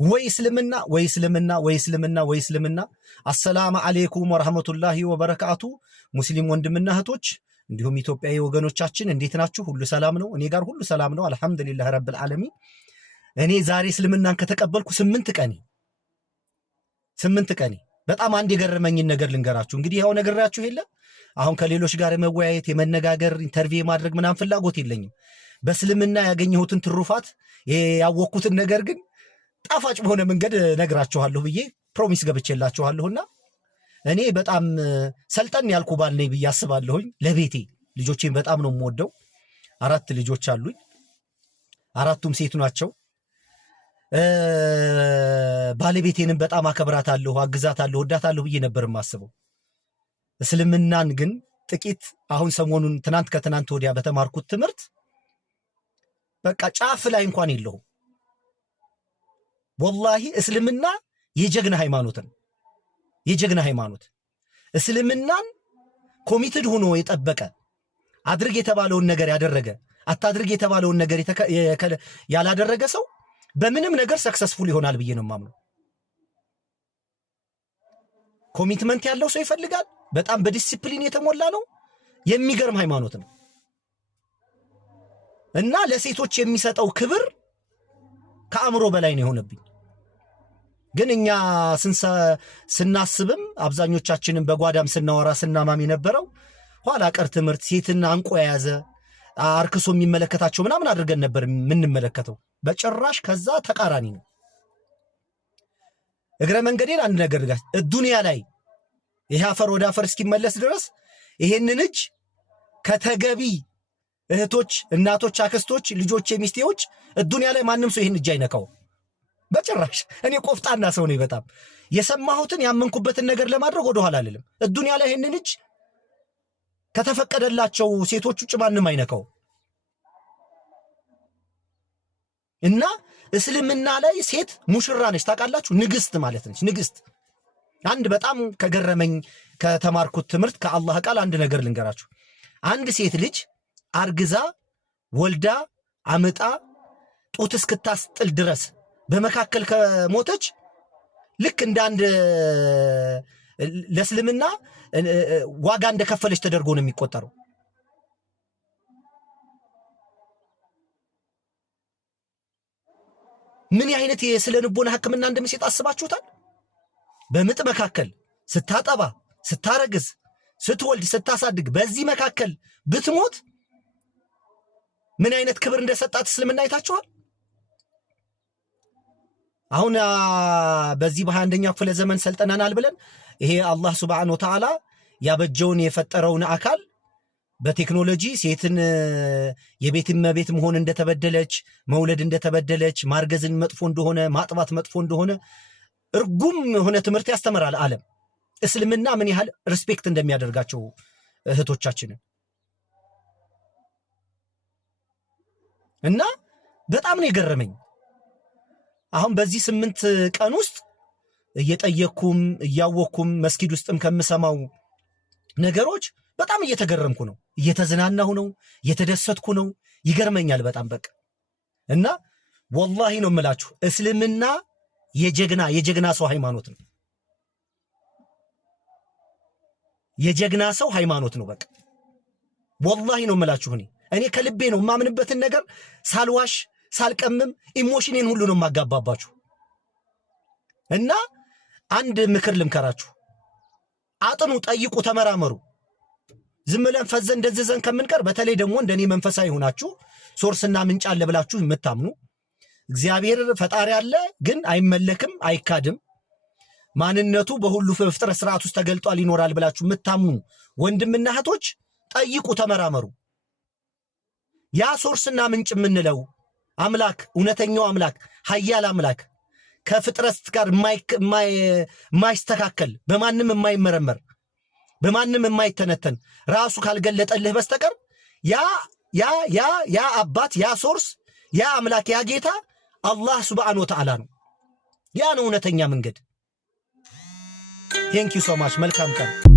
ወይስልምና አሰላሙ አለይኩም ወራህመቱላሂ ወበረካቱ ሙስሊም ወንድምና እህቶች እንዲሁም ኢትዮጵያዊ ወገኖቻችን እንዴት ናችሁ? ሁሉ ሰላም ነው? እኔ ጋር ሁሉ ሰላም ነው አልহামዱሊላህ ረብል ዓለሚን። እኔ ዛሬ እስልምናን ከተቀበልኩ 8 ቀኔ በጣም አንድ የገረመኝን ነገር ልንገራችሁ። እንግዲህ ያው ነገራችሁ የለ አሁን ከሌሎች ጋር መወያየት የመነጋገር ኢንተርቪው ማድረግ ምናምን ፍላጎት የለኝም። በእስልምና ያገኘሁትን ትሩፋት ያወቅኩትን ነገር ግን ጣፋጭ በሆነ መንገድ ነግራችኋለሁ ብዬ ፕሮሚስ ገብቼላችኋለሁና እኔ በጣም ሰልጠን ያልኩ ባል ነኝ ብዬ አስባለሁኝ። ለቤቴ ልጆቼን በጣም ነው የምወደው። 4 ልጆች አሉኝ። 4ቱም ሴት ናቸው። ባለቤቴንም በጣም አከብራታለሁ፣ አግዛታለሁ፣ ወዳታለሁ ብዬ ነበር የማስበው። እስልምናን ግን ጥቂት አሁን ሰሞኑን ከትናንት ወዲያ በተማርኩት ትምህርት በቃ ጫፍ ላይ እንኳን የለውም። ወላሂ እስልምና የጀግና ሃይማኖት እስልምናን ኮሚትድ ሆኖ የጠበቀ አድርግ የተባለውን ነገር ያደረገ አታድርግ የተባለውን ነገር ያላደረገ ሰው በምንም ነገር ሰክሰስፉል ይሆናል ብዬ ነው የማምነው። ኮሚትመንት ያለው ሰው ይፈልጋል። በጣም በዲሲፕሊን የተሞላ ነው። የሚገርም ሃይማኖት ነው እና ለሴቶች የሚሰጠው ክብር ከአእምሮ በላይ ነው የሆነብኝ። ግን እኛ ስናስብም አብዛኞቻችንን በጓዳም ስናወራ ስናማም የነበረው ኋላ ቀር ትምህርት ሴትና አንቆ የያዘ አርክሶ የሚመለከታቸው ምናምን አድርገን ነበር የምንመለከተው። በጭራሽ ከዛ ተቃራኒ ነው። እግረ መንገዴን አንድ ነገር ጋር ዱንያ ላይ ይሄ አፈር ወደ አፈር እስኪመለስ ድረስ ይሄንን እጅ ከተገቢ እህቶች፣ እናቶች፣ አክስቶች፣ ልጆች፣ ሚስቴዎች ዱንያ ላይ ማንም ሰው ይሄን እጅ አይነካው በጭራሽ። እኔ ቆፍጣና ሰው ነኝ። በጣም የሰማሁትን ያመንኩበትን ነገር ለማድረግ ወደ ኋላ አልልም። ዱንያ ላይ ይሄንን እጅ ከተፈቀደላቸው ሴቶች ውጭ ማንም አይነካው እና እስልምና ላይ ሴት ሙሽራ ነች። ታውቃላችሁ? ንግስት ማለት ነች። ንግስት አንድ በጣም ከገረመኝ ከተማርኩት ትምህርት ከአላህ ቃል አንድ ነገር ልንገራችሁ። አንድ ሴት ልጅ አርግዛ ወልዳ አምጣ ጡት እስክታስጥል ድረስ በመካከል ከሞተች ልክ እንደ አንድ ለእስልምና ዋጋ እንደከፈለች ተደርጎ ነው የሚቆጠረው። ምን አይነት የስነ ልቦና ሕክምና እንደሚሰጥ አስባችሁታል? በምጥ መካከል ስታጠባ፣ ስታረግዝ፣ ስትወልድ፣ ስታሳድግ በዚህ መካከል ብትሞት ምን አይነት ክብር እንደሰጣት እስልምና አይታችኋል? አሁን በዚህ በ21ኛው ክፍለ ዘመን ሰልጠናናል ብለን ይሄ አላህ ሱብሓነሁ ወተዓላ ያበጀውን የፈጠረውን አካል በቴክኖሎጂ ሴትን የቤት እመቤት መሆን እንደተበደለች፣ መውለድ እንደተበደለች፣ ማርገዝን መጥፎ እንደሆነ፣ ማጥባት መጥፎ እንደሆነ እርጉም የሆነ ትምህርት ያስተምራል ዓለም። እስልምና ምን ያህል ሪስፔክት እንደሚያደርጋቸው እህቶቻችንን እና በጣም ነው የገረመኝ። አሁን በዚህ 8 ቀን ውስጥ እየጠየቅኩም እያወቅኩም መስጊድ ውስጥም ከምሰማው ነገሮች በጣም እየተገረምኩ ነው፣ እየተዝናናሁ ነው፣ እየተደሰትኩ ነው። ይገርመኛል በጣም በቃ እና ወላሂ ነው የምላችሁ እስልምና የጀግና ሰው ሃይማኖት ነው። የጀግና ሰው ሃይማኖት ነው በቃ ወላሂ ነው የምላችሁ። እኔ ከልቤ ነው የማምንበትን ነገር ሳልዋሽ ሳልቀምም ኢሞሽኔን ሁሉ ነው የማጋባባችሁ። እና አንድ ምክር ልምከራችሁ፣ አጥኑ፣ ጠይቁ፣ ተመራመሩ። ዝም ብለን ፈዘን ደዘዘን ከምንቀር በተለይ ደግሞ እንደኔ መንፈሳዊ ሆናችሁ ሶርስና ምንጭ አለ ብላችሁ የምታምኑ እግዚአብሔር ፈጣሪ አለ ግን አይመለክም አይካድም ማንነቱ በሁሉ ፍጥረት ስርዓት ውስጥ ተገልጧል ይኖራል ብላችሁ የምታምኑ ወንድምና እህቶች ጠይቁ፣ ተመራመሩ። ያ ሶርስና ምንጭ የምንለው አምላክ እውነተኛው አምላክ ኃያል አምላክ ከፍጥረት ጋር የማይስተካከል በማንም የማይመረመር በማንም የማይተነተን ራሱ ካልገለጠልህ በስተቀር ያ አባት ያ ሶርስ ያ አምላክ ያ ጌታ አላህ ሱብሓነሁ ወተዓላ ነው። ያ ነው እውነተኛ መንገድ። ቴንክ ዩ ሶ ማች። መልካም ቀን።